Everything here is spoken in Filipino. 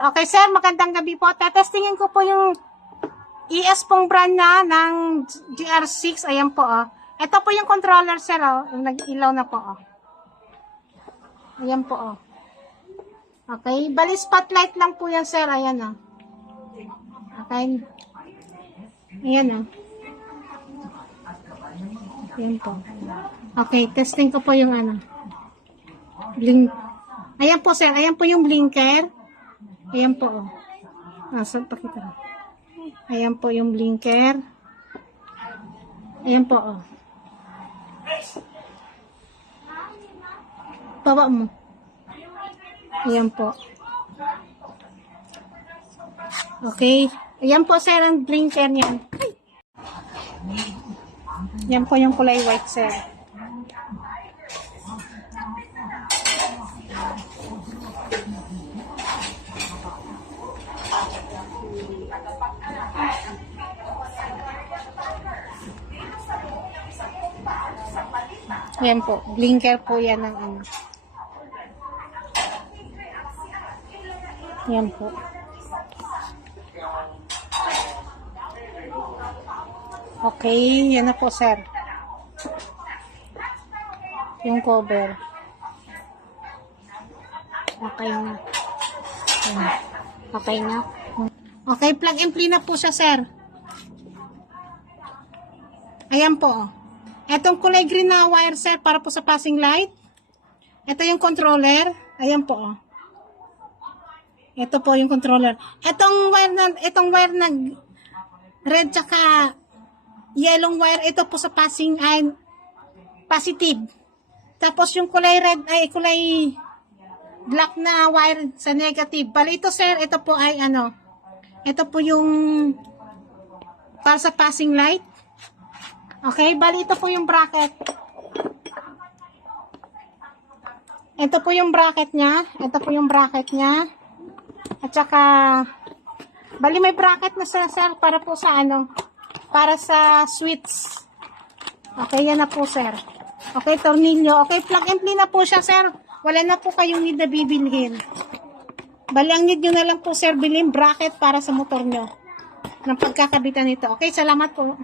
Okay, sir, magandang gabi po. Tetestingin ko po yung ES pong brand na ng GR6. Ayan po, oh. Ito po yung controller, sir, oh. Yung nag-ilaw na po, oh. Ayan po, oh. Okay, bali spotlight lang po yan, sir. Ayan, oh. Okay. Ayan, oh. Ayan po. Okay, testing ko po yung ano. Blink. Ayan po, sir. Ayan po yung blinker. Ayan po, oh. Saan pakita? Ayan po yung blinker. Ayan po, oh. Baba mo. Ayan po. Okay. Ayan po, sir, ang blinker niyan. Ayan po yung kulay white, sir. Yan po, blinker po yan ng ano. Yan po. Okay, yan na po, sir. Yung cover. Okay na. Yan. Okay na. Okay, plug and play na po siya, sir. Ayan po. Etong kulay green na wire, sir, para po sa passing light. Ito yung controller. Ayan po. Ito po yung controller. Itong wire na red tsaka yellow wire, ito po sa passing ay positive. Tapos yung kulay red ay kulay black na wire sa negative. Bali ito, sir, ito po ay ano. Ito po yung para sa passing light. Okay, bali ito po yung bracket. Ito po yung bracket niya. Ito po yung bracket niya. At saka, bali may bracket na sir para po sa ano, para sa switch. Okay, yan na po, sir. Okay, tornilyo. Okay, plug and play na po siya, sir. Wala na po kayong need na bibilhin. Bali, ang need nyo na lang po, sir, bilhin bracket para sa motor nyo ng pagkakabitan nito. Okay, salamat po.